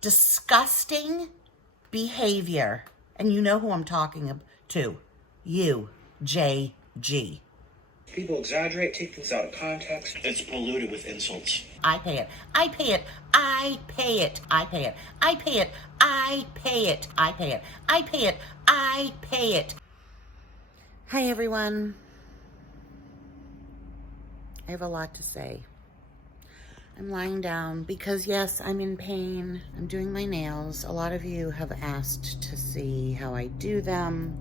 disgusting behavior. And you know who I'm talking to. You, JG. People exaggerate, take things out of context. It's polluted with insults. I pay it. I pay it. I pay it. I pay it. I pay it. I pay it. I pay it. I pay it. I pay it. Hi, everyone. I have a lot to say. I'm lying down because, yes, I'm in pain. I'm doing my nails. A lot of you have asked to see how I do them.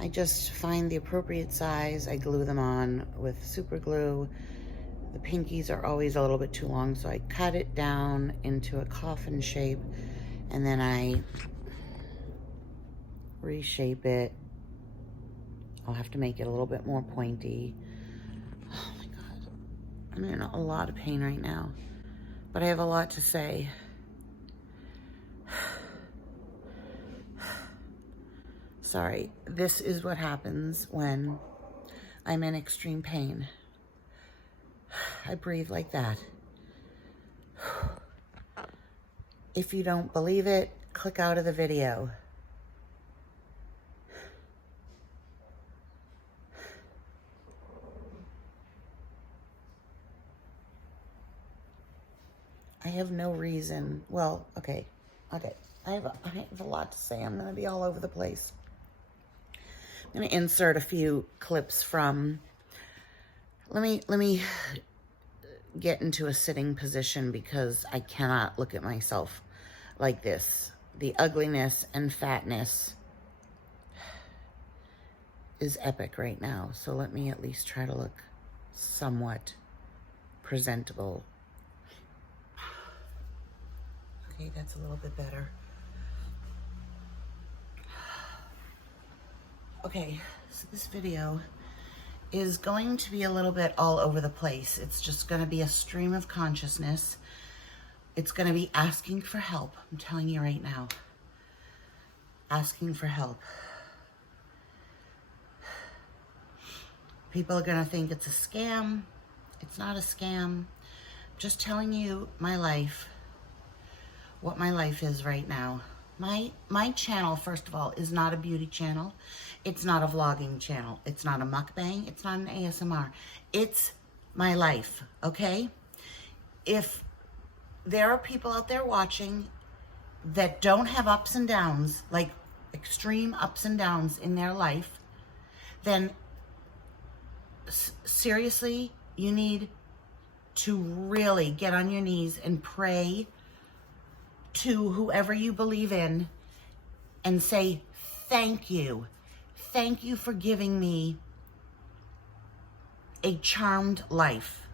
I just find the appropriate size. I glue them on with super glue. The pinkies are always a little bit too long, so I cut it down into a coffin shape, and then I reshape it. I'll have to make it a little bit more pointy. Oh my God. I'm in a lot of pain right now, but I have a lot to say. Sorry, this is what happens when I'm in extreme pain. I breathe like that. If you don't believe it, click out of the video. I have no reason. Well, okay. I have a lot to say. I'm going to be all over the place. I'm going to insert a few clips from. Let me get into a sitting position because I cannot look at myself like this. The ugliness and fatness is epic right now. So let me at least try to look somewhat presentable. Okay, that's a little bit better. Okay, so this video is going to be a little bit all over the place. It's just going to be a stream of consciousness. It's going to be asking for help. I'm telling you right now. Asking for help. People are going to think it's a scam. It's not a scam. Just telling you my life. What my life is right now. My channel, first of all, is not a beauty channel. It's not a vlogging channel. It's not a mukbang. It's not an ASMR. It's my life, okay? If there are people out there watching that don't have ups and downs, like extreme ups and downs in their life, then seriously, you need to really get on your knees and pray to whoever you believe in and say, thank you. Thank you for giving me a charmed life,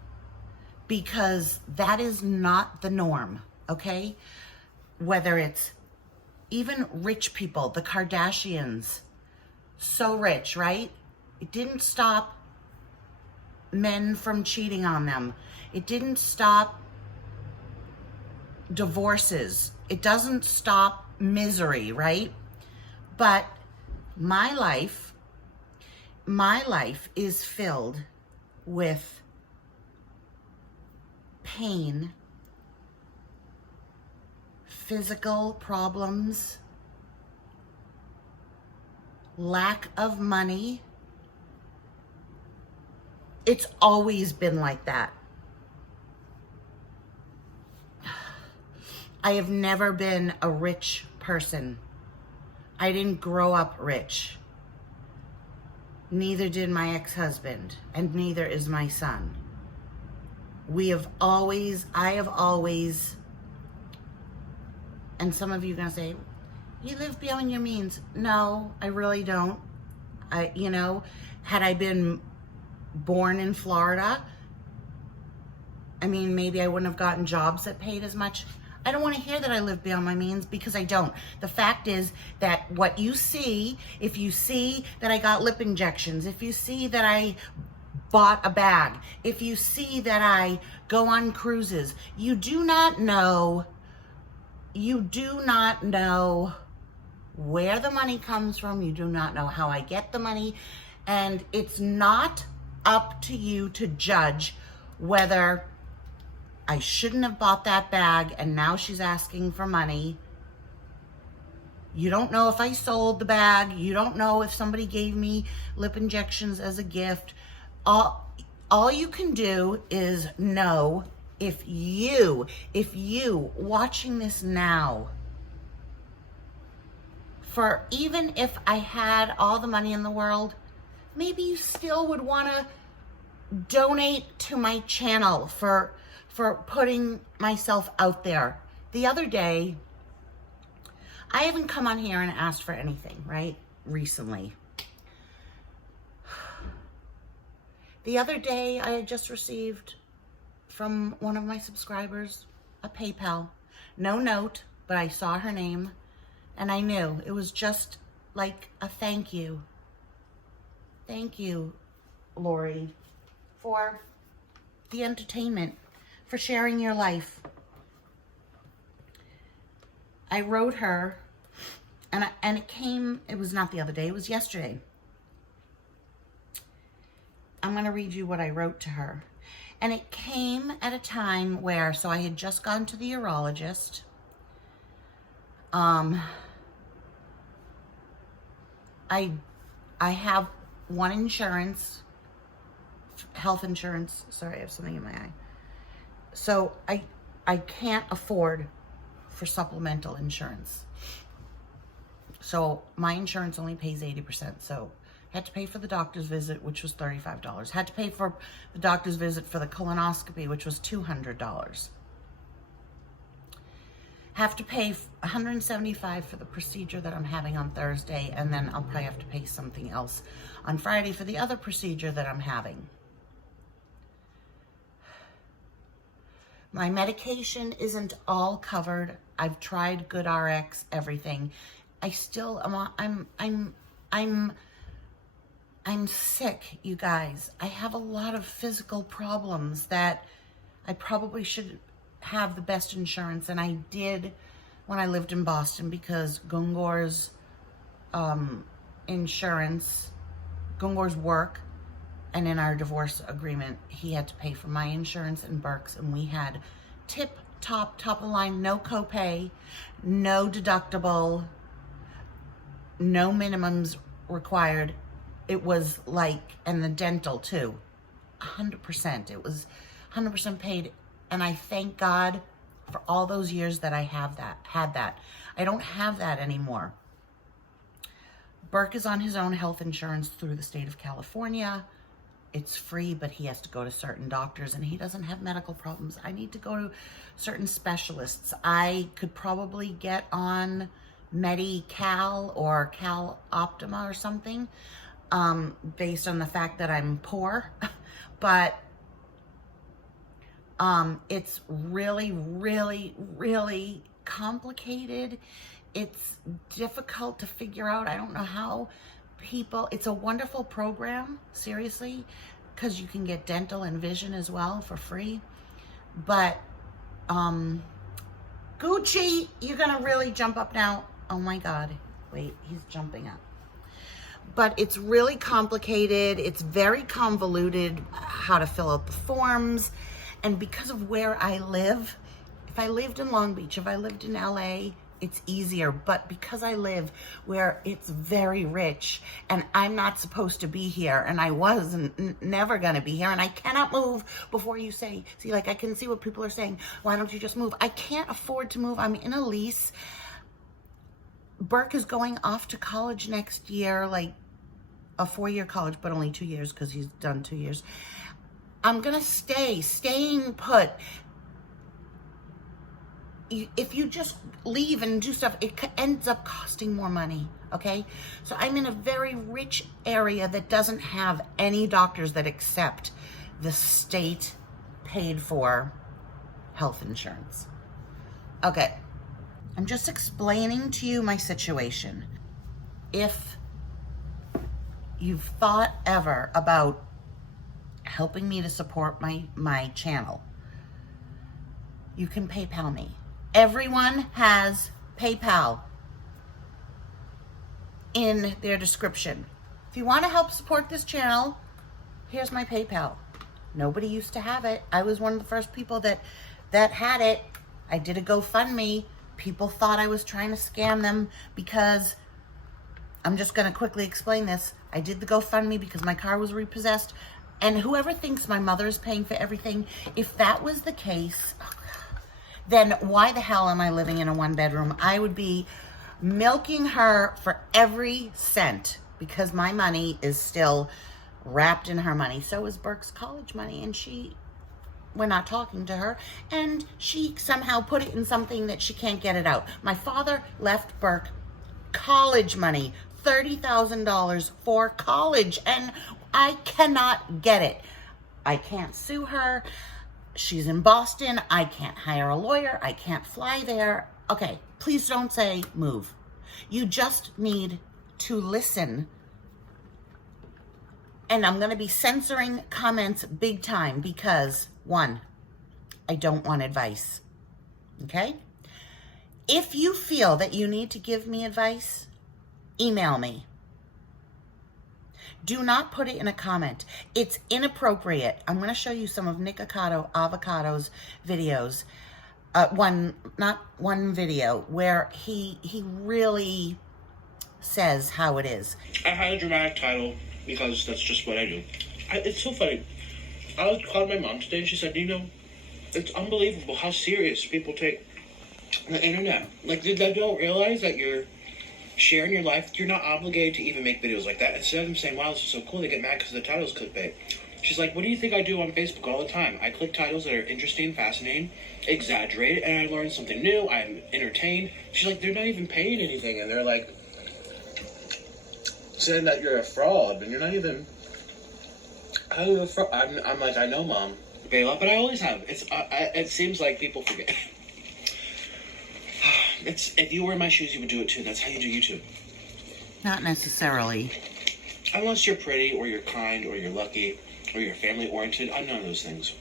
because that is not the norm, okay? Whether it's even rich people, the Kardashians, so rich, right? It didn't stop men from cheating on them. It didn't stop divorces. It doesn't stop misery, right? But my life is filled with pain, physical problems, lack of money. It's always been like that. I have never been a rich person. I didn't grow up rich. Neither did my ex-husband, and neither is my son. I have always, and some of you are gonna say, you live beyond your means. No, I really don't. Had I been born in Florida, I mean, maybe I wouldn't have gotten jobs that paid as much. I don't want to hear that I live beyond my means, because I don't. The fact is that what you see, if you see that I got lip injections, if you see that I bought a bag, if you see that I go on cruises, you do not know where the money comes from. You do not know how I get the money. And it's not up to you to judge whether I shouldn't have bought that bag, and now she's asking for money. You don't know if I sold the bag. You don't know if somebody gave me lip injections as a gift. All you can do is know if you watching this now, for even if I had all the money in the world, maybe you still would want to donate to my channel for putting myself out there. The other day, I haven't come on here and asked for anything, right? Recently. The other day, I had just received from one of my subscribers a PayPal. No note, but I saw her name and I knew it was just like a thank you. Thank you, Lori, for the entertainment, for sharing your life. I wrote her, and it was not the other day, it was yesterday. I'm going to read you what I wrote to her. And it came at a time where, so I had just gone to the urologist. I have one insurance, health insurance. Sorry, I have something in my eye. So I can't afford for supplemental insurance. So my insurance only pays 80%. So I had to pay for the doctor's visit, which was $35. Had to pay for the doctor's visit for the colonoscopy, which was $200. Have to pay $175 for the procedure that I'm having on Thursday, and then I'll probably have to pay something else on Friday for the other procedure that I'm having. My medication isn't all covered. I've tried GoodRx, everything. I still I'm sick, you guys. I have a lot of physical problems that I probably should have the best insurance, and I did when I lived in Boston, because Gungor's insurance, Gungor's work, and in our divorce agreement, he had to pay for my insurance and Burke's, and we had top of the line, no copay, no deductible, no minimums required. It was like, and the dental too, 100%. It was 100% paid, and I thank God for all those years that I had that. I don't have that anymore. Burke is on his own health insurance through the state of California. It's free, but he has to go to certain doctors, and he doesn't have medical problems. I need to go to certain specialists. I could probably get on Medi-Cal or Cal Optima or something, based on the fact that I'm poor. But it's really, really, really complicated. It's difficult to figure out. I don't know how people, it's a wonderful program, seriously, because you can get dental and vision as well for free. But Gucci, you're gonna really jump up now. Oh my God, wait, he's jumping up. But it's really complicated. It's very convoluted how to fill out the forms. And because of where I live, if I lived in Long Beach, if I lived in LA, it's easier. But because I live where it's very rich, and I'm not supposed to be here, and I wasn't never gonna be here, and I cannot move before you say, see, like I can see what people are saying, why don't you just move? I can't afford to move. I'm in a lease. Burke is going off to college next year, like a 4-year college, but only 2 years because he's done 2 years. I'm gonna staying put. If you just leave and do stuff, it ends up costing more money, okay? So I'm in a very rich area that doesn't have any doctors that accept the state paid for health insurance. Okay, I'm just explaining to you my situation. If you've thought ever about helping me to support my channel, you can PayPal me. Everyone has PayPal in their description. If you want to help support this channel, here's my PayPal. Nobody used to have it. I was one of the first people that that had it. I did a GoFundMe. People thought I was trying to scam them because, I'm just going to quickly explain this. I did the GoFundMe because my car was repossessed. And whoever thinks my mother is paying for everything, if that was the case, then why the hell am I living in a one-bedroom? I would be milking her for every cent because my money is still wrapped in her money. So is Burke's college money, and we're not talking to her, and she somehow put it in something that she can't get it out. My father left Burke college money, $30,000 for college, and I cannot get it. I can't sue her. She's in Boston. I can't hire a lawyer. I can't fly there. Okay, please don't say move. You just need to listen. And I'm going to be censoring comments big time because, one, I don't want advice. Okay? If you feel that you need to give me advice, email me. Do not put it in a comment. It's inappropriate. I'm going to show you some of Nick Avocado's videos. Not one video, where he really says how it is. I had a dramatic title because that's just what I do. It's so funny. I was calling my mom today and she said, it's unbelievable how serious people take the internet. Like, they don't realize that you're sharing your life. You're not obligated to even make videos like that. Instead of them saying, wow, this is so cool, they get mad because the title's clickbait. She's like, what do you think I do on Facebook all the time? I click titles that are interesting, fascinating, exaggerated, and I learn something new. I'm entertained. She's like, they're not even paying anything, and they're like saying that you're a fraud, and you're not even. How are you a fraud? I'm like, I know, Mom, Bela, but I always have. It seems like people forget. If you were in my shoes, you would do it too. That's how you do YouTube. Not necessarily. Unless you're pretty, or you're kind, or you're lucky, or you're family-oriented. I'm none of those things.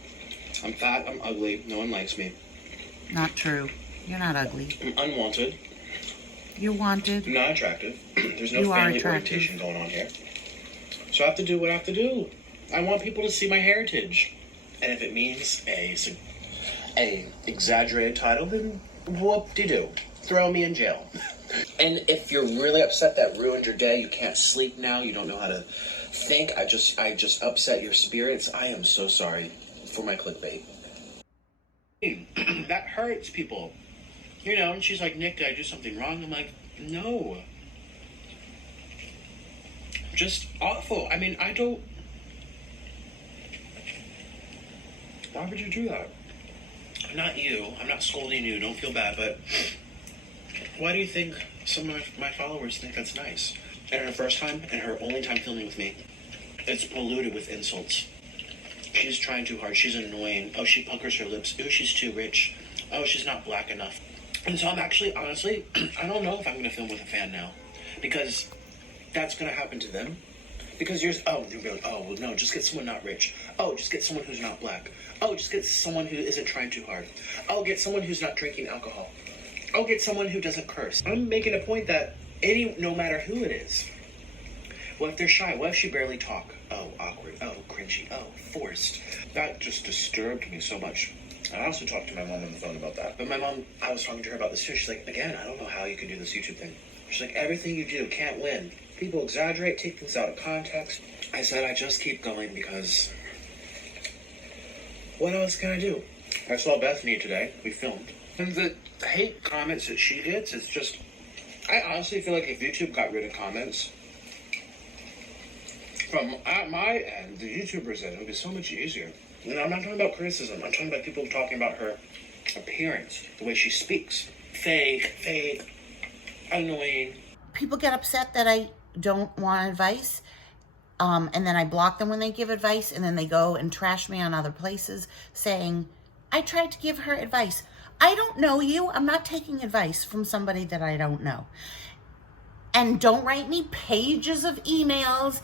I'm fat, I'm ugly, no one likes me. Not true. You're not ugly. I'm unwanted. You're wanted. I'm not attractive. There's no family orientation going on here. So I have to do what I have to do. I want people to see my heritage. And if it means a exaggerated title, then whoop-de-doo. Throw me in jail. And if you're really upset that ruined your day, you can't sleep now, you don't know how to think, I just upset your spirits, I am so sorry for my clickbait. That hurts people. And she's like, Nick, did I do something wrong? I'm like, no. Just awful. I mean, why would you do that? Not you. I'm not scolding you. Don't feel bad, but why do you think some of my followers think that's nice? And her first time and her only time filming with me, it's polluted with insults. She's trying too hard. She's annoying. Oh, she puckers her lips. Ooh, she's too rich. Oh, she's not black enough. And so I'm actually, honestly, I don't know if I'm going to film with a fan now. Because that's going to happen to them. Because you're going to be like, oh, well, no, just get someone not rich. Oh, just get someone who's not black. Oh, just get someone who isn't trying too hard. Oh, get someone who's not drinking alcohol. Oh, get someone who doesn't curse. I'm making a point that no matter who it is, what if they're shy? What if she barely talk? Oh, awkward. Oh, cringy. Oh, forced. That just disturbed me so much. I also talked to my mom on the phone about that. But my mom, I was talking to her about this too. She's like, again, I don't know how you can do this YouTube thing. She's like, everything you do can't win. People exaggerate, take things out of context. I said, I just keep going because what else can I do? I saw Bethany today. We filmed. And the hate comments that she gets, it's just, I honestly feel like if YouTube got rid of comments, from at my end, the YouTubers end, it would be so much easier. I'm not talking about criticism. I'm talking about people talking about her appearance, the way she speaks. Fake, annoying. People get upset that I don't want advice, and then I block them when they give advice, and then they go and trash me on other places saying, I tried to give her advice. I don't know you. I'm not taking advice from somebody that I don't know. And don't write me pages of emails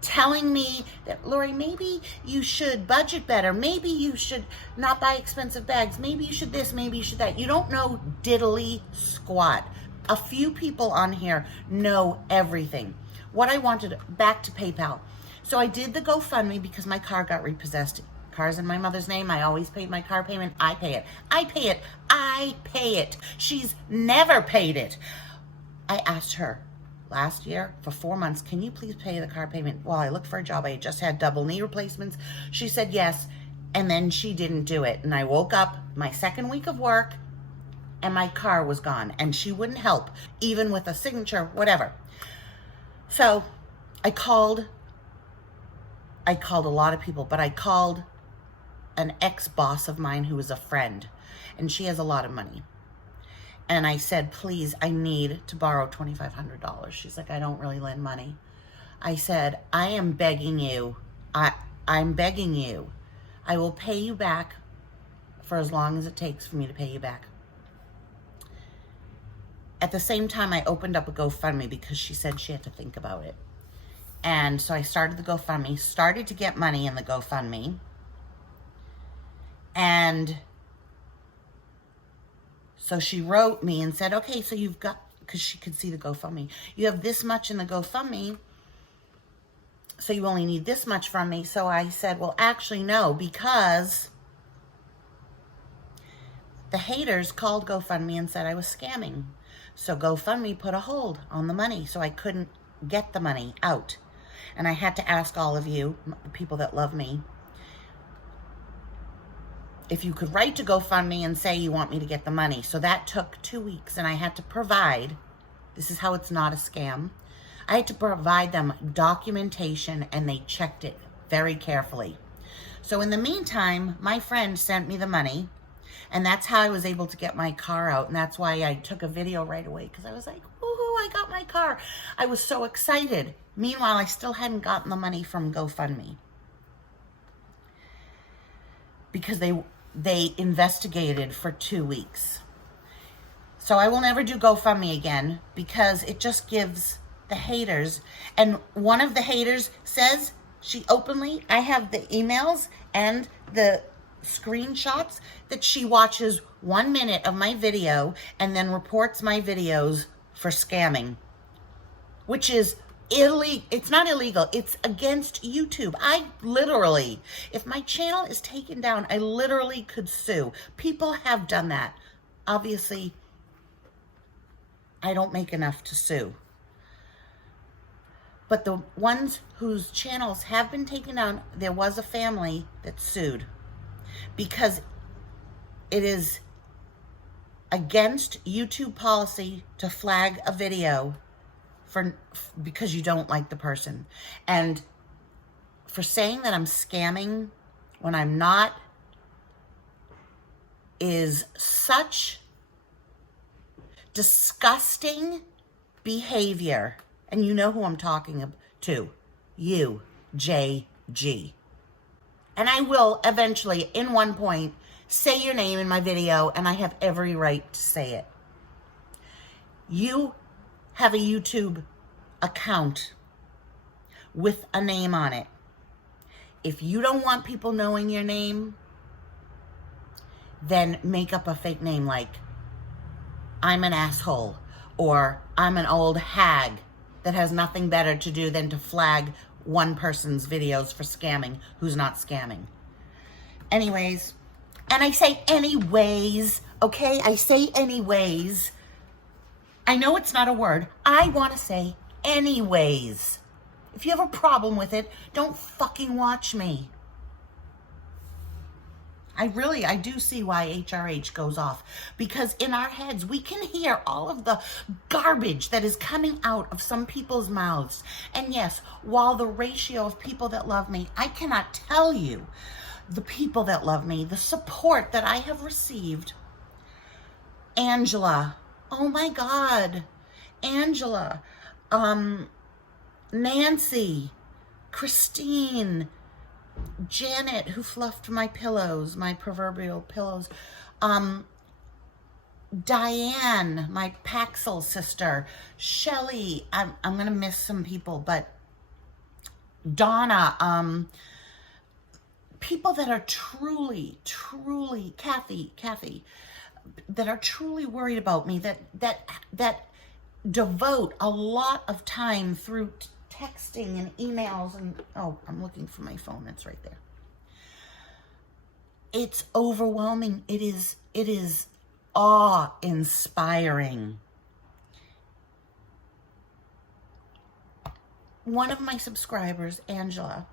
telling me that, Lori, maybe you should budget better. Maybe you should not buy expensive bags. Maybe you should this, maybe you should that. You don't know diddly squat. A few people on here know everything. What I wanted, back to PayPal. So I did the GoFundMe because my car got repossessed. car's in my mother's name. I always paid my car payment. I pay it. I pay it. I pay it. She's never paid it. I asked her last year for 4 months, can you please pay the car payment while I look for a job? I had just had double knee replacements. She said yes, and then she didn't do it. And I woke up my second week of work, and my car was gone, and she wouldn't help, even with a signature, whatever. So I called a lot of people, but I called an ex-boss of mine who was a friend, and she has a lot of money. And I said, please, I need to borrow $2,500. She's like, I don't really lend money. I said, I am begging you. I'm begging you. I will pay you back for as long as it takes for me to pay you back. At the same time, I opened up a GoFundMe because she said she had to think about it. And so I started the GoFundMe, started to get money in the GoFundMe. And so she wrote me and said, okay, so you've got, because she could see the GoFundMe, you have this much in the GoFundMe, so you only need this much from me. So I said, well, actually, no, because the haters called GoFundMe and said I was scamming. So GoFundMe put a hold on the money, so I couldn't get the money out. And I had to ask all of you, the people that love me, if you could write to GoFundMe and say you want me to get the money. So that took 2 weeks, and I had to provide, this is how it's not a scam, I had to provide them documentation, and they checked it very carefully. So in the meantime, my friend sent me the money, and that's how I was able to get my car out, and that's why I took a video right away, because I was like, woohoo, I got my car. I was so excited. Meanwhile, I still hadn't gotten the money from GoFundMe, because they investigated for 2 weeks. So I will never do GoFundMe again, because it just gives the haters. And one of the haters says, she openly, I have the emails and the screenshots, that she watches 1 minute of my video and then reports my videos for scamming, which is illegal. It's not illegal. It's against YouTube. I literally, if my channel is taken down, I literally could sue. People have done that. Obviously, I don't make enough to sue. But the ones whose channels have been taken down, there was a family that sued, because it is against YouTube policy to flag a video because you don't like the person. And for saying that I'm scamming when I'm not is such disgusting behavior. And you know who I'm talking to. You, JG. And I will eventually, in one point, say your name in my video, and I have every right to say it. You have a YouTube account with a name on it. If you don't want people knowing your name, then make up a fake name like, I'm an asshole, or I'm an old hag that has nothing better to do than to flag one person's videos for scamming who's not scamming. Anyways, and I say anyways, okay? I say anyways. I know it's not a word. I want to say anyways. If you have a problem with it, don't fucking watch me. I do see why HRH goes off, because in our heads, we can hear all of the garbage that is coming out of some people's mouths. And yes, while the ratio of people that love me, I cannot tell you the people that love me, the support that I have received. Angela, oh my God, Angela, Nancy, Christine, Janet, who fluffed my pillows, my proverbial pillows, Diane, my Paxil sister, Shelly, I'm going to miss some people, but Donna, people that are truly, Kathy, that are truly worried about me, that devote a lot of time through texting and emails and, oh, I'm looking for my phone, it's right there. It's overwhelming. It is awe-inspiring. One of my subscribers, Angela,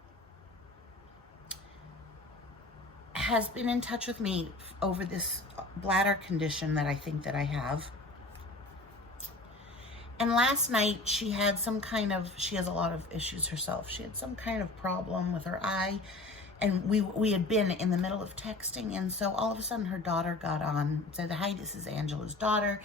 has been in touch with me over this bladder condition that I think that I have. And last night she had some kind of, she has a lot of issues herself. She had some kind of problem with her eye. And we had been in the middle of texting. And so all of a sudden her daughter got on and said, "Hi, this is Angela's daughter.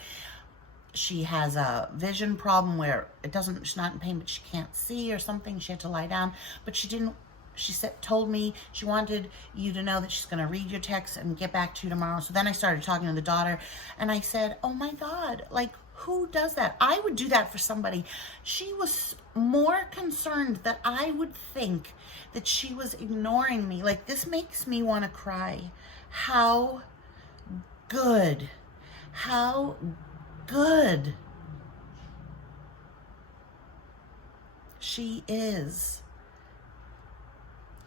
She has a vision problem where she's not in pain, but she can't see or something. She had to lie down, but she didn't." She told me she wanted you to know that she's going to read your text and get back to you tomorrow. So then I started talking to the daughter, and I said, "Oh my God, like, who does that?" I would do that for somebody. She was more concerned that I would think that she was ignoring me. Like, this makes me want to cry. How good. How good she is.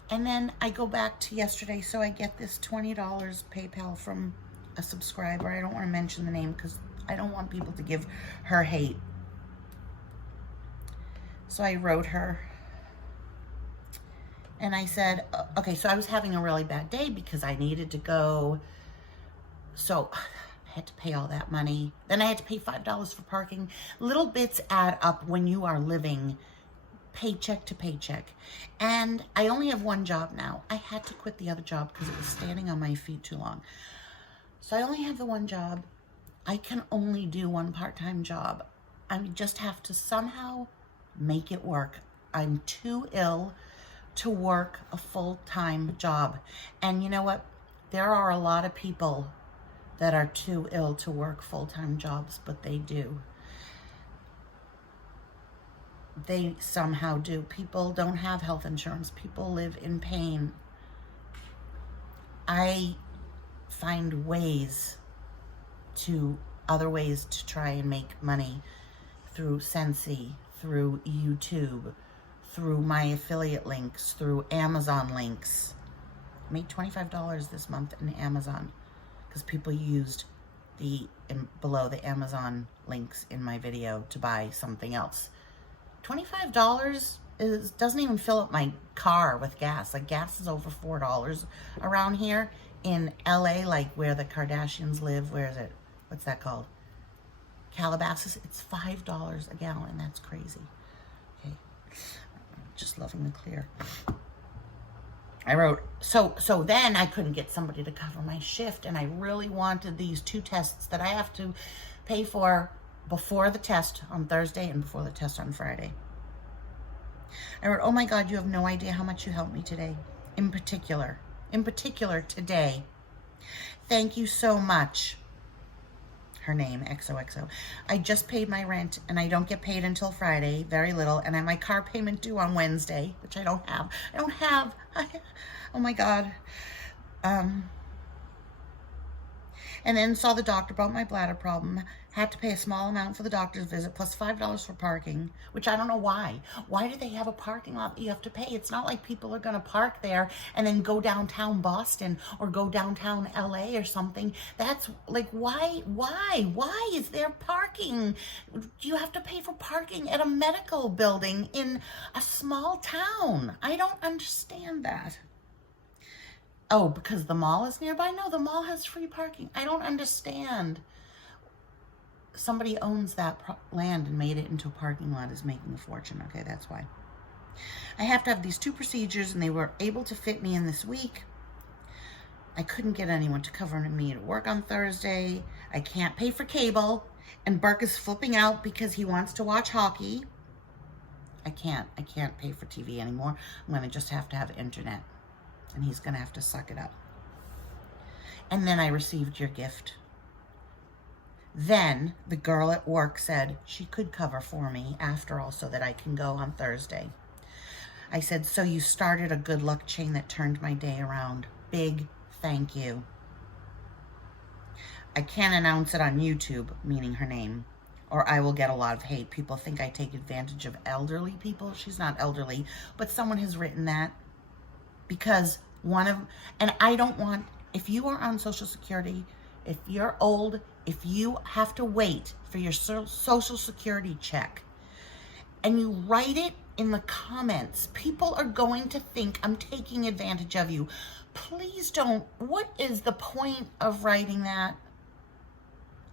And then I go back to yesterday, so I get this $20 PayPal from a subscriber. I don't want to mention the name because I don't want people to give her hate. So I wrote her and I said, okay, so I was having a really bad day because I needed to go. So I had to pay all that money. Then I had to pay $5 for parking. Little bits add up when you are living paycheck to paycheck. And I only have one job now. I had to quit the other job because it was standing on my feet too long. So I only have the one job. I can only do one part-time job. I just have to somehow make it work. I'm too ill to work a full-time job. And you know what? There are a lot of people that are too ill to work full-time jobs, but they do. They somehow do. People don't have health insurance. People live in pain. I find other ways to try and make money through Sensi, through YouTube, through my affiliate links, through Amazon links. I made $25 this month in Amazon because people used below the Amazon links in my video to buy something else. $25 doesn't even fill up my car with gas. Like, gas is over $4 around here. In LA, like where the Kardashians live, where is it? What's that called? Calabasas. It's $5 a gallon. That's crazy. Okay. Just loving the clear. I wrote, so then I couldn't get somebody to cover my shift, and I really wanted these 2 tests that I have to pay for before the test on Thursday and before the test on Friday. I wrote, "Oh my God, you have no idea how much you helped me today. In particular today. Thank you so much." Her name, XOXO. "I just paid my rent and I don't get paid until Friday, very little, and I have my car payment due on Wednesday," which I don't have. Oh my God. And then saw the doctor about my bladder problem. Had to pay a small amount for the doctor's visit plus $5 for parking, which I don't know why. Why do they have a parking lot that you have to pay? It's not like people are going to park there and then go downtown Boston or go downtown LA or something. That's like, why is there parking? You have to pay for parking at a medical building in a small town. I don't understand that. Oh, because the mall is nearby? No, the mall has free parking. I don't understand. Somebody owns that land and made it into a parking lot, is making a fortune. Okay, that's why. I have to have these 2 procedures, and they were able to fit me in this week. I couldn't get anyone to cover me at work on Thursday. I can't pay for cable, and Burke is flipping out because he wants to watch hockey. I can't pay for TV anymore. I'm going to just have to have internet. And he's going to have to suck it up. And then I received your gift. Then the girl at work said she could cover for me after all so that I can go on Thursday. I said, "So you started a good luck chain that turned my day around. Big thank you." I can't announce it on YouTube, meaning her name, or I will get a lot of hate. People think I take advantage of elderly people. She's not elderly, but someone has written that. Because and I don't want If you are on Social Security, if you're old, if you have to wait for your Social Security check and you write it in the comments, people are going to think I'm taking advantage of you. Please don't. What is the point of writing that?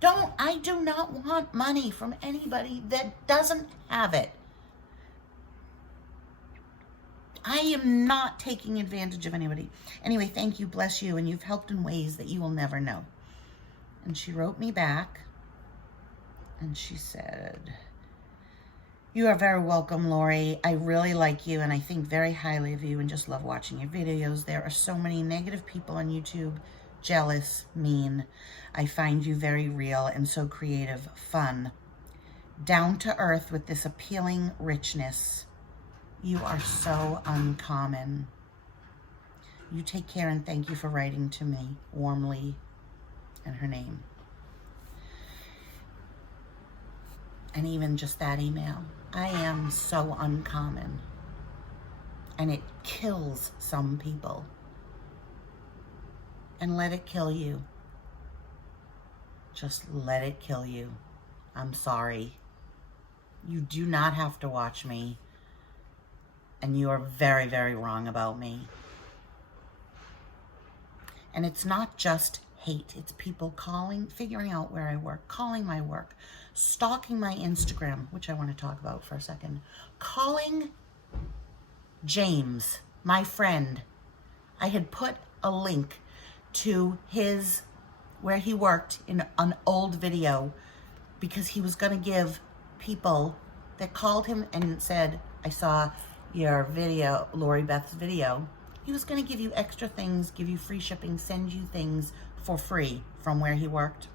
I do not want money from anybody that doesn't have it. I am not taking advantage of anybody. Anyway, thank you, bless you, and you've helped in ways that you will never know. And she wrote me back, and she said, "You are very welcome, Lori. I really like you, and I think very highly of you, and just love watching your videos. There are so many negative people on YouTube, jealous, mean. I find you very real and so creative, fun, down to earth with this appealing richness. You are so uncommon. You take care and thank you for writing to me warmly," and her name. And even just that email, I am so uncommon. And it kills some people. And let it kill you. Just let it kill you. I'm sorry. You do not have to watch me. And you are very, very wrong about me. And it's not just hate. It's people calling, figuring out where I work, calling my work, stalking my Instagram, which I want to talk about for a second, calling James, my friend. I had put a link to where he worked in an old video because he was going to give people that called him and said, "I saw your video, Lori Beth's video." He was going to give you extra things, give you free shipping, send you things for free from where he worked.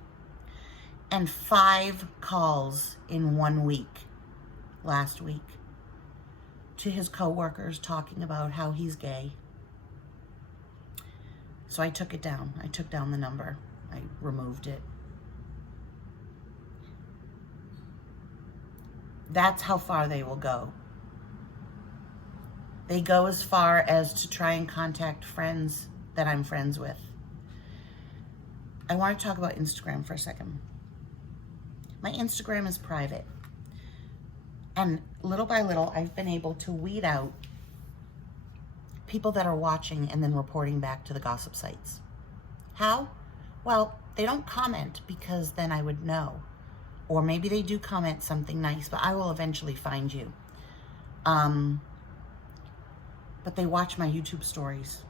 And 5 calls in 1 week, last week, to his coworkers talking about how he's gay. So I took it down. I took down the number. I removed it. That's how far they will go. They go as far as to try and contact friends that I'm friends with. I want to talk about Instagram for a second. My Instagram is private. And little by little, I've been able to weed out people that are watching and then reporting back to the gossip sites. How? Well, they don't comment because then I would know. Or maybe they do comment something nice, but I will eventually find you. But they watch my YouTube stories.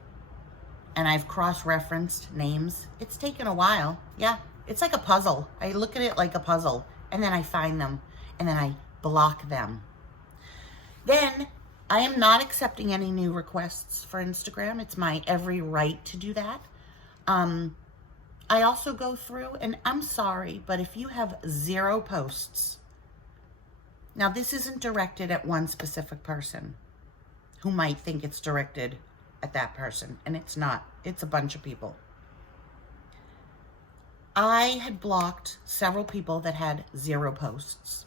And I've cross-referenced names. It's taken a while. Yeah, it's like a puzzle. I look at it like a puzzle. And then I find them. And then I block them. Then I am not accepting any new requests for Instagram. It's my every right to do that. I also go through, and I'm sorry, but if you have 0 posts, now this isn't directed at one specific person who might think it's directed at that person, and it's not. It's a bunch of people. I had blocked several people that had 0 posts.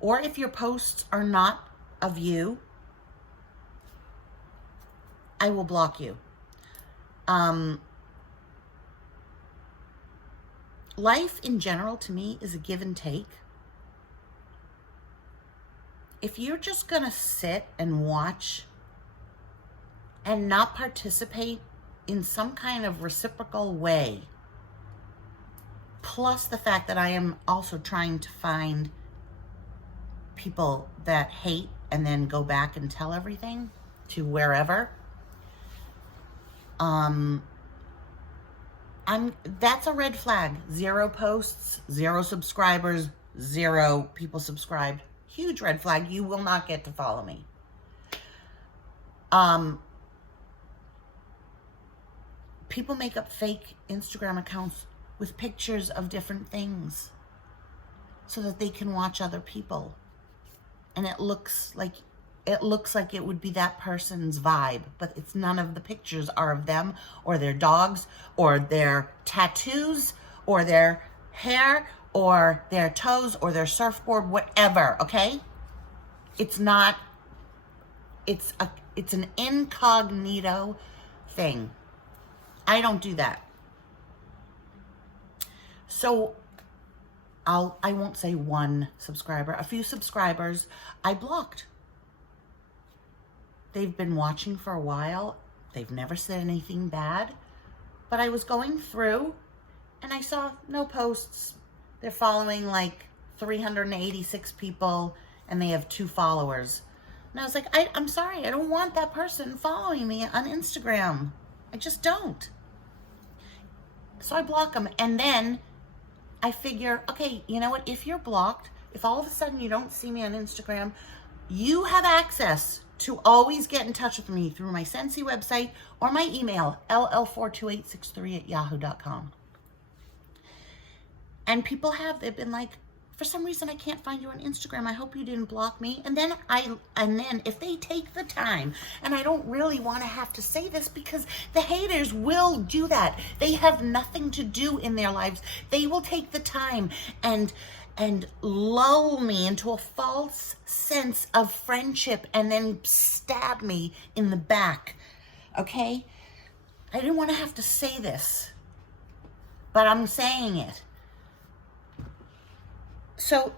Or if your posts are not of you, I will block you. Life in general to me is a give and take. If you're just going to sit and watch and not participate in some kind of reciprocal way, plus the fact that I am also trying to find people that hate and then go back and tell everything to wherever, that's a red flag. 0 posts, 0 subscribers, 0 people subscribed. Huge red flag. You will not get to follow me. People make up fake Instagram accounts with pictures of different things so that they can watch other people. And it looks like it would be that person's vibe, but it's none of the pictures are of them or their dogs or their tattoos or their hair or their toes or their surfboard, whatever, okay? It's not, it's an incognito thing. I don't do that. So I won't say one subscriber, a few subscribers I blocked. They've been watching for a while. They've never said anything bad, but I was going through and I saw no posts. They're following like 386 people and they have 2 followers. And I was like, I'm sorry, I don't want that person following me on Instagram. I just don't. So I block them. And then I figure, okay, you know what? If you're blocked, if all of a sudden you don't see me on Instagram, you have access to always get in touch with me through my Scentsy website or my email, ll42863@yahoo.com. And people they've been like, for some reason I can't find you on Instagram. I hope you didn't block me. And then if they take the time, and I don't really want to have to say this because the haters will do that. They have nothing to do in their lives. They will take the time and lull me into a false sense of friendship and then stab me in the back. Okay? I didn't want to have to say this, but I'm saying it. So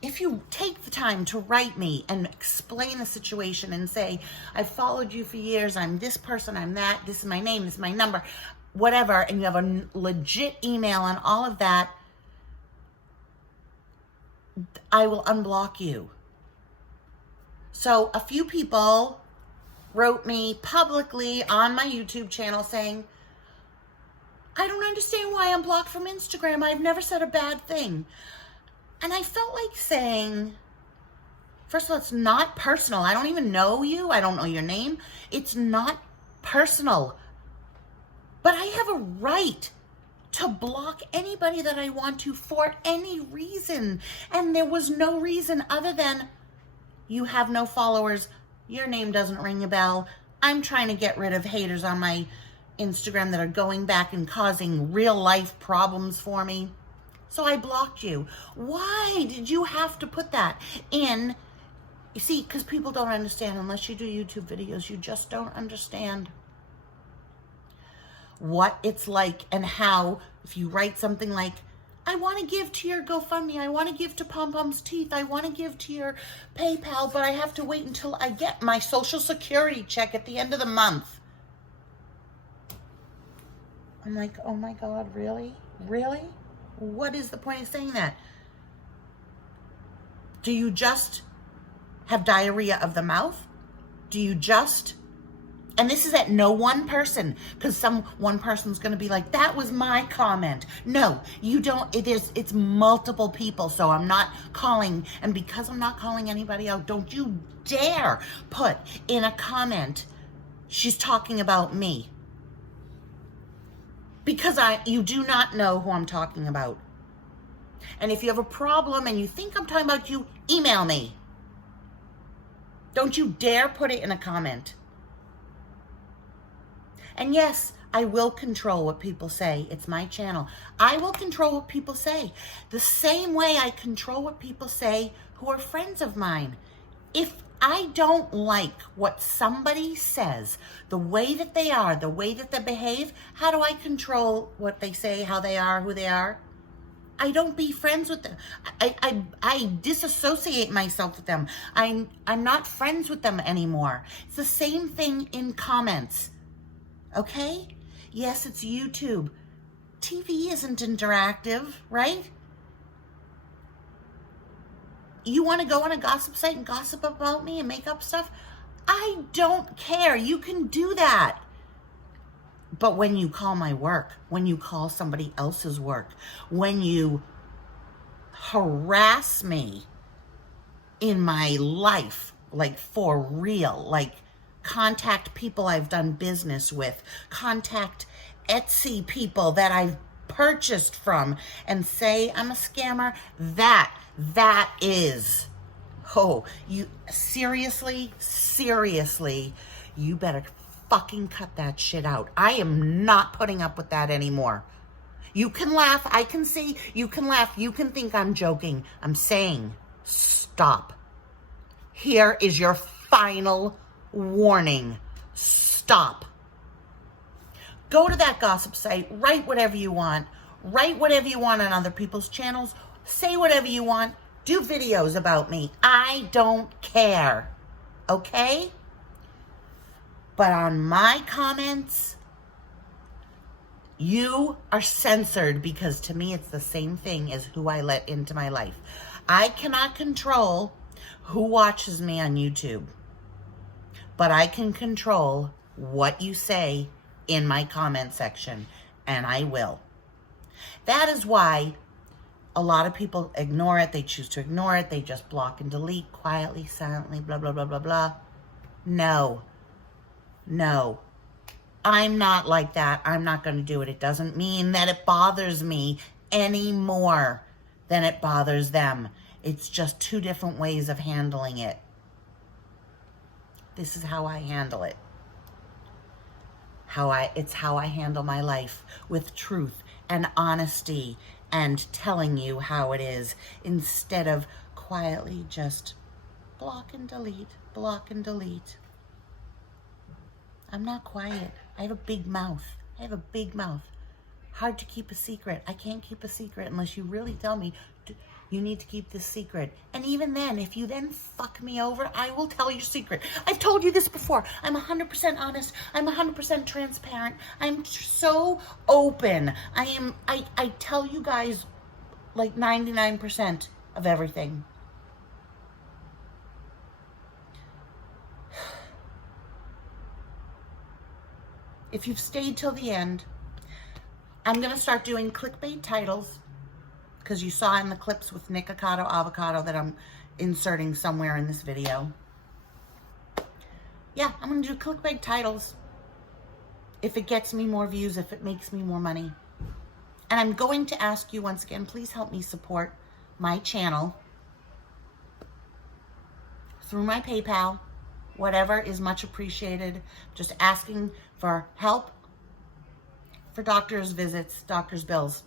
if you take the time to write me and explain the situation and say, I've followed you for years, I'm this person, I'm that, this is my name, this is my number, whatever, and you have a legit email and all of that, I will unblock you. So a few people wrote me publicly on my YouTube channel saying, I don't understand why I'm blocked from Instagram. I've never said a bad thing. And I felt like saying, first of all, it's not personal. I don't even know you. I don't know your name. It's not personal. But I have a right to block anybody that I want to for any reason. And there was no reason other than you have no followers. Your name doesn't ring a bell. I'm trying to get rid of haters on my Instagram that are going back and causing real life problems for me. So I blocked you. Why did you have to put that in? You see, because people don't understand. Unless you do YouTube videos, you just don't understand what it's like and how, if you write something like, I want to give to your GoFundMe, I want to give to Pom Pom's Teeth, I want to give to your PayPal, but I have to wait until I get my Social Security check at the end of the month. I'm like, oh my God, really? Really? What is the point of saying that? Do you just have diarrhea of the mouth? Do you just, and this is at no one person, because one person's going to be like, that was my comment. No, you don't. It's multiple people. So I'm not calling, and because I'm not calling anybody out, don't you dare put in a comment, she's talking about me. Because you do not know who I'm talking about. And if you have a problem and you think I'm talking about you, email me. Don't you dare put it in a comment. And yes, I will control what people say. It's my channel. I will control what people say. The same way I control what people say who are friends of mine. If I don't like what somebody says, the way that they are, the way that they behave, how do I control what they say, how they are, who they are? I don't be friends with them. I disassociate myself with them. I'm not friends with them anymore. It's the same thing in comments. Okay? Yes, it's YouTube. TV isn't interactive, right? You want to go on a gossip site and gossip about me and make up stuff? I don't care. You can do that. But when you call my work, when you call somebody else's work, when you harass me in my life, like for real, like contact people I've done business with, contact Etsy people that I've purchased from and say I'm a scammer, that is, you seriously, you better fucking cut that shit out. I am not putting up with that anymore. You can laugh, I can see, you can laugh, you can think I'm joking. I'm saying, stop. Here is your final warning. Stop. Go to that gossip site, write whatever you want. Write whatever you want on other people's channels. Say whatever you want. Do videos about me. I don't care. Okay? But on my comments, you are censored because to me it's the same thing as who I let into my life. I cannot control who watches me on YouTube, but I can control what you say in my comment section, and I will. That is why a lot of people ignore it. They choose to ignore it. They just block and delete quietly, silently, blah, blah, blah, blah, blah. No. No. I'm not like that. I'm not going to do it. It doesn't mean that it bothers me any more than it bothers them. It's just two different ways of handling it. This is how I handle it. It's how I handle my life, with truth and honesty and telling you how it is, instead of quietly just block and delete, block and delete. I'm not quiet. I have a big mouth. I have a big mouth. Hard to keep a secret. I can't keep a secret unless you really tell me you need to keep this secret. And even then, if you then fuck me over, I will tell your secret. I've told you this before. I'm 100% honest. I'm 100% transparent. I'm so open. I tell you guys like 99% of everything. If you've stayed till the end, I'm going to start doing clickbait titles, because you saw in the clips with Nikocado Avocado that I'm inserting somewhere in this video. Yeah, I'm going to do clickbait titles if it gets me more views, if it makes me more money. And I'm going to ask you once again, please help me support my channel through my PayPal. Whatever is much appreciated. Just asking for help for doctor's visits, doctor's bills.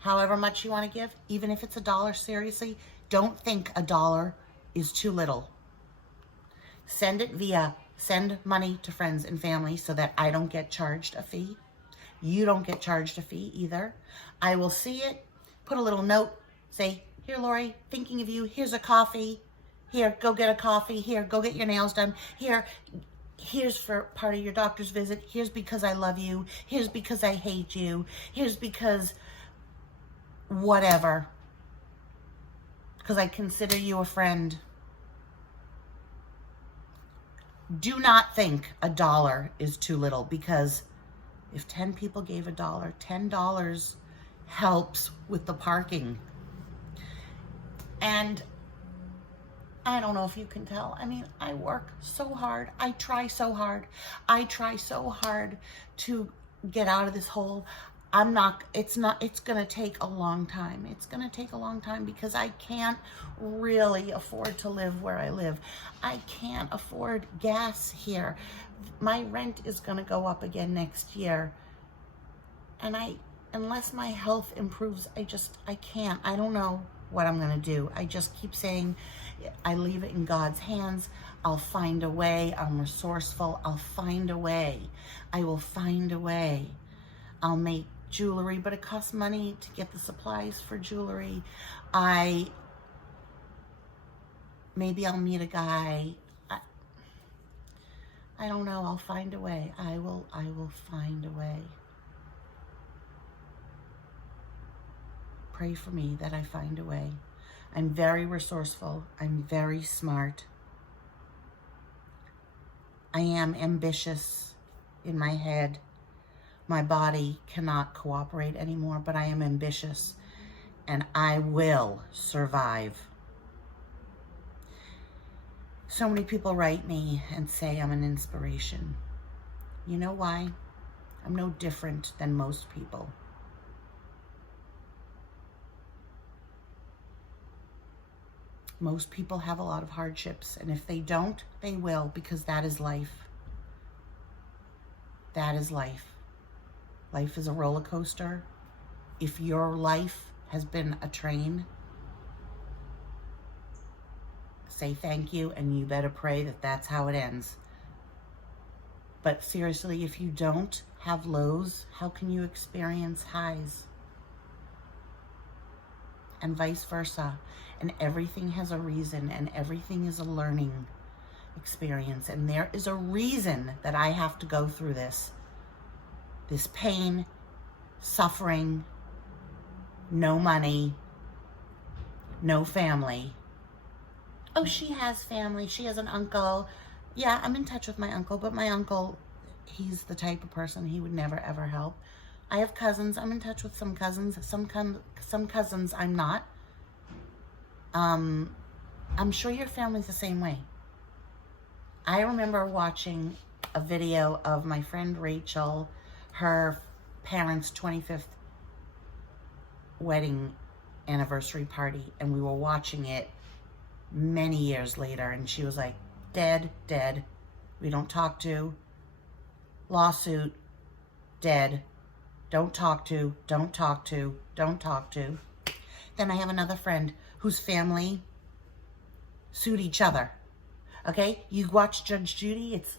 However much you want to give, even if it's $1, seriously, don't think $1 is too little. Send money to friends and family so that I don't get charged a fee. You don't get charged a fee either. I will see it, put a little note, say, here, Lori, thinking of you, here's a coffee. Here, go get a coffee. Here, go get your nails done. Here's for part of your doctor's visit. Here's because I love you. Here's because I hate you. Here's because whatever. Because I consider you a friend. Do not think $1 is too little, because if 10 people gave $1, $10 helps with the parking. And I don't know if you can tell. I mean, I work so hard. I try so hard. I try so hard to get out of this hole. It's going to take a long time. It's going to take a long time because I can't really afford to live where I live. I can't afford gas here. My rent is going to go up again next year. And unless my health improves, I can't. I don't know what I'm going to do. I just keep saying, I leave it in God's hands. I'll find a way. I'm resourceful. I'll find a way. I will find a way. I'll make jewelry, but it costs money to get the supplies for jewelry. Maybe I'll meet a guy. I don't know. I'll find a way. I will find a way. Pray for me that I find a way. I'm very resourceful. I'm very smart. I am ambitious in my head. My body cannot cooperate anymore, but I am ambitious and I will survive. So many people write me and say I'm an inspiration. You know why? I'm no different than most people. Most people have a lot of hardships, and if they don't, they will, because that is life. That is life. Life is a roller coaster. If your life has been a train, say thank you, and you better pray that that's how it ends. But seriously, if you don't have lows? How can you experience highs? And vice versa. And everything has a reason, and everything is a learning experience. And there is a reason that I have to go through this. This pain, suffering, no money, no family. Oh, she has family. She has an uncle. Yeah, I'm in touch with my uncle, but my uncle, he's the type of person, he would never ever help. I have cousins. I'm in touch with some cousins. Some cousins I'm not. I'm sure your family's the same way. I remember watching a video of my friend Rachel, her parents' 25th wedding anniversary party, and we were watching it many years later, and she was like, dead, we don't talk to, lawsuit, dead, don't talk to. Then I have another friend whose family sued each other. Okay, you watch Judge Judy, it's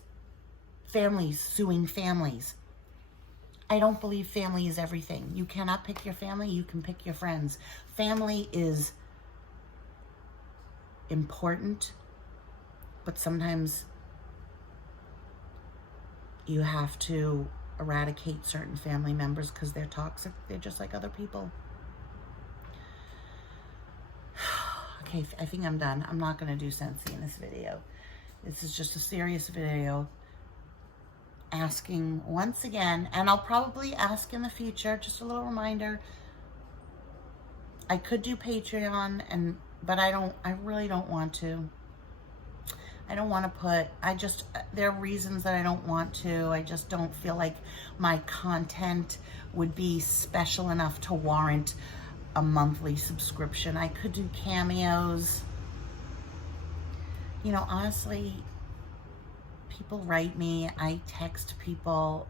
families suing families. I don't believe family is everything. You cannot pick your family, you can pick your friends. Family is important, but sometimes you have to eradicate certain family members because they're toxic. They're just like other people. Okay, I think I'm done. I'm not going to do Scentsy in this video. This is just a serious video asking once again, and I'll probably ask in the future, just a little reminder, I could do Patreon, but I really don't want to. I don't want to put, there are reasons that I don't want to. I just don't feel like my content would be special enough to warrant a monthly subscription. I could do cameos. You know, honestly, people write me, I text people.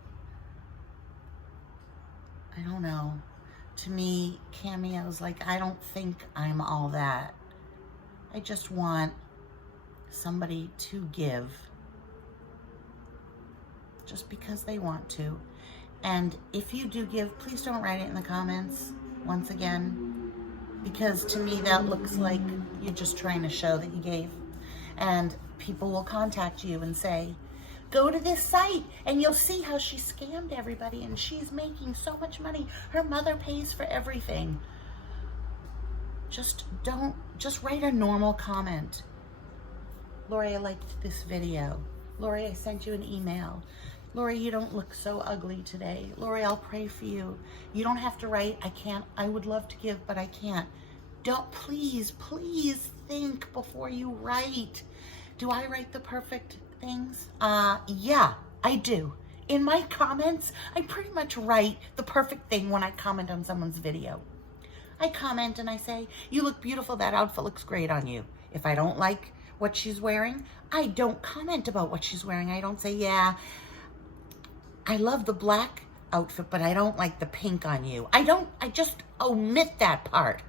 I don't know. To me, cameos, like, I don't think I'm all that. I just want somebody to give just because they want to. And if you do give, please don't write it in the comments once again, because to me that looks like you're just trying to show that you gave. And people will contact you and say, go to this site and you'll see how she scammed everybody and she's making so much money. Her mother pays for everything. Just write a normal comment. Lori, I liked this video. Lori, I sent you an email. Lori, you don't look so ugly today. Lori, I'll pray for you. You don't have to write, I can't, I would love to give, but I can't. Don't, please think before you write. Do I write the perfect things? Yeah, I do. In my comments, I pretty much write the perfect thing when I comment on someone's video. I comment and I say, you look beautiful, that outfit looks great on you. If I don't like what she's wearing, I don't comment about what she's wearing. I don't say, yeah, I love the black outfit, but I don't like the pink on you. I just omit that part.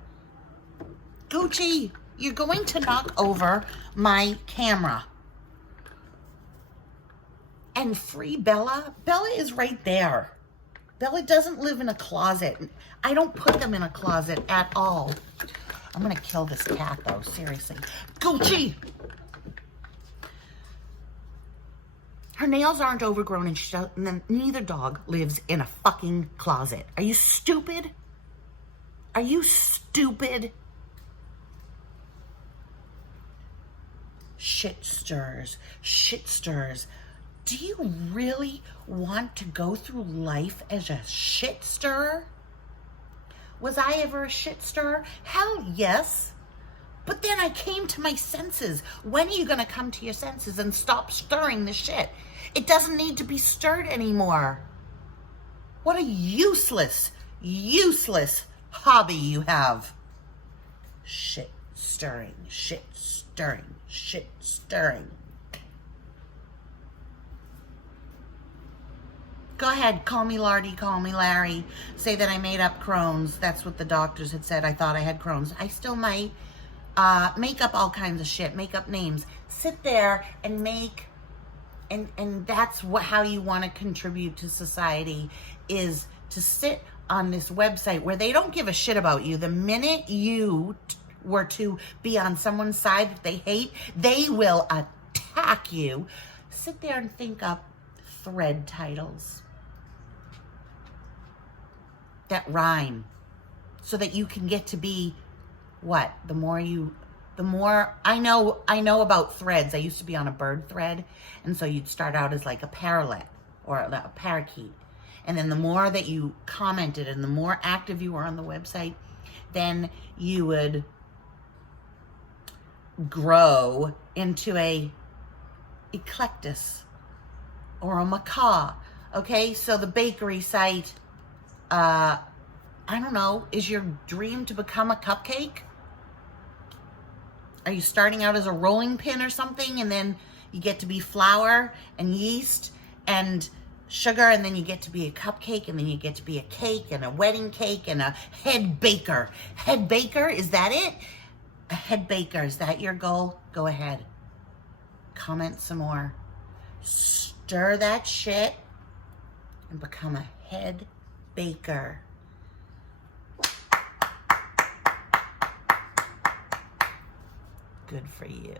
Gucci, you're going to knock over my camera. And free Bella. Bella is right there. Bella doesn't live in a closet. I don't put them in a closet at all. I'm going to kill this cat, though. Seriously. Gucci! Her nails aren't overgrown, and neither dog lives in a fucking closet. Are you stupid? Are you stupid? Shit stirs. Do you really want to go through life as a shit stirrer? Was I ever a shit stirrer? Hell yes. But then I came to my senses. When are you going to come to your senses and stop stirring the shit? It doesn't need to be stirred anymore. What a useless hobby you have. Shit stirring. Go ahead, call me Lardy, call me Larry. Say that I made up Crohn's. That's what the doctors had said. I thought I had Crohn's. I still might. Make up all kinds of shit. Make up names. Sit there and make And that's how you want to contribute to society, is to sit on this website where they don't give a shit about you. The minute you were to be on someone's side that they hate, they will attack you. Sit there and think up thread titles that rhyme, so that you can get to be what? The more I know about threads. I used to be on a bird thread, and so you'd start out as like a parrot or a parakeet. And then the more that you commented and the more active you were on the website, then you would grow into a eclectus or a macaw. Okay, so the bakery site, I don't know, is your dream to become a cupcake? Are you starting out as a rolling pin or something, and then you get to be flour and yeast and sugar, and then you get to be a cupcake, and then you get to be a cake and a wedding cake and a head baker? Head baker, is that it? A head baker, is that your goal? Go ahead. Comment some more. Stir that shit and become a head baker. Good for you.